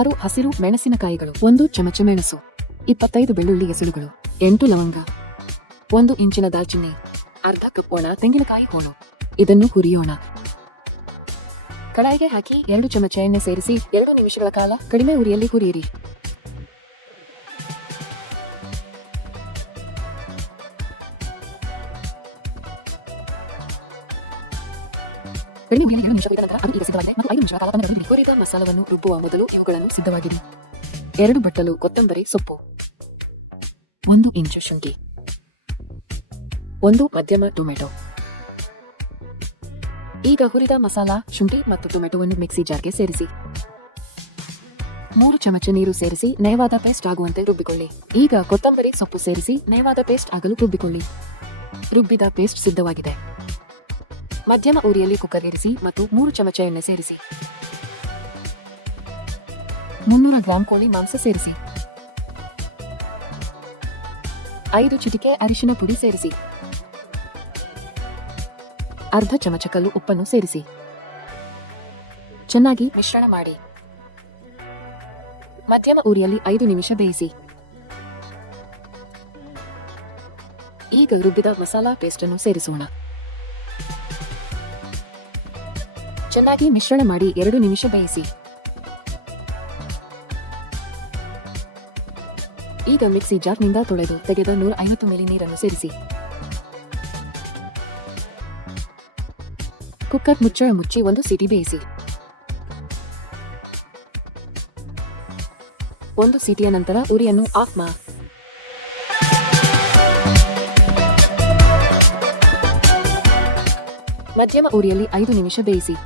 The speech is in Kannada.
6 ಹಸಿರು ಮೆಣಸಿನಕಾಯಿಗಳು, 1 ಚಮಚ ಮೆಣಸು, 25 ಬೆಳ್ಳುಳ್ಳಿ ಎಸಳುಗಳು, 8 ಲವಂಗ, 1 ಇಂಚಿನ ದಾಲ್ಚಿನ್ನಿ, ಅರ್ಧ ಕಪ್ ಒಣ ತೆಂಗಿನಕಾಯಿ ಹೋಳು. ಇದನ್ನು ಹುರಿಯೋಣ. ಕಡಾಯಿಗೆ ಹಾಕಿ 2 ಚಮಚ ಎಣ್ಣೆ ಸೇರಿಸಿ 2 ನಿಮಿಷಗಳ ಕಾಲ ಕಡಿಮೆ ಉರಿಯಲ್ಲಿ ಹುರಿಯಿರಿ. ಕಡಿಮೆ ಉರಿಯಲ್ಲಿ 2 ನಿಮಿಷ ಹುರಿದ ನಂತರ ಅದು ಈಗ ಸಿದ್ಧವಾಗಿದೆ ಮತ್ತು 5 ನಿಮಿಷಗಳ ಕಾಲ ತಣ್ಣಗಾಗಲು ಬಿಡಿ. ಹುರಿದ ಮಸಾಲವನ್ನು ರುಬ್ಬುವ ಮೊದಲು ಇವುಗಳನ್ನು ಸಿದ್ಧವಾಗಿಡಿ. 2 ಬಟ್ಟಲು ಕೊತ್ತಂಬರಿ ಸೊಪ್ಪು, 1 ಇಂಚು ಶುಂಠಿ, 1 ಮಧ್ಯಮ ಟೊಮೆಟೊ. ಈಗ ಹುರಿದ ಮಸಾಲಾ, ಶುಂಠಿ ಮತ್ತು ಟೊಮೆಟೊವನ್ನು ಮಿಕ್ಸಿ ಜಾರ್ಗೆ ಸೇರಿಸಿ 3 ಚಮಚ ನೀರು ಸೇರಿಸಿ ನಯವಾದ ಪೇಸ್ಟ್ ಆಗುವಂತೆ ರುಬ್ಬಿಕೊಳ್ಳಿ. ಈಗ ಕೊತ್ತಂಬರಿ ಸೊಪ್ಪು ಸೇರಿಸಿ ನಯವಾದ ಪೇಸ್ಟ್ ಆಗಲು ರುಬ್ಬಿಕೊಳ್ಳಿ. ರುಬ್ಬಿದ ಪೇಸ್ಟ್ ಸಿದ್ಧವಾಗಿದೆ. ಮಧ್ಯಮ ಉರಿಯಲ್ಲಿ ಕುಕ್ಕರ್ ಇರಿಸಿ ಮತ್ತು 3 ಚಮಚ ಎಣ್ಣೆ ಸೇರಿಸಿ 300 ಗ್ರಾಂ ಕೋಳಿ ಮಾಂಸ ಸೇರಿಸಿ 5 ಚಿಟಿಕೆ ಅರಿಶಿನ ಪುಡಿ ಸೇರಿಸಿ ಅರ್ಧ ಚಮಚ ಕಲ್ಲು ಉಪ್ಪನ್ನು ಸೇರಿಸಿ ಚೆನ್ನಾಗಿ ಮಿಶ್ರಣ ಮಾಡಿ. ಮಧ್ಯಮ ಉರಿಯಲ್ಲಿ 5 ನಿಮಿಷ ಬೇಯಿಸಿ. ಈಗ ರುಬ್ಬಿದ ಮಸಾಲಾ ಪೇಸ್ಟ್ ಅನ್ನು ಸೇರಿಸೋಣ. ಚೆನ್ನಾಗಿ ಮಿಶ್ರಣ ಮಾಡಿ 2 ನಿಮಿಷ ಬೇಯಿಸಿ. ಈಗ ಮಿಕ್ಸಿ ಜಾರ್ನಿಂದ ತೊಳೆದು ತೆಗೆದ 150 ಮಿಲಿ ನೀರನ್ನು ಸೇರಿಸಿ ಕುಕ್ಕರ್ ಮುಚ್ಚಳ ಮುಚ್ಚಿ 1 ಸೀಟಿ ಬೇಯಿಸಿ. 1 ಸೀಟಿಯ ನಂತರ ಉರಿಯನ್ನು ಆಫ್ ಮಾಡಿ ಮಧ್ಯಮ ಉರಿಯಲ್ಲಿ 5 ನಿಮಿಷ ಬೇಯಿಸಿ.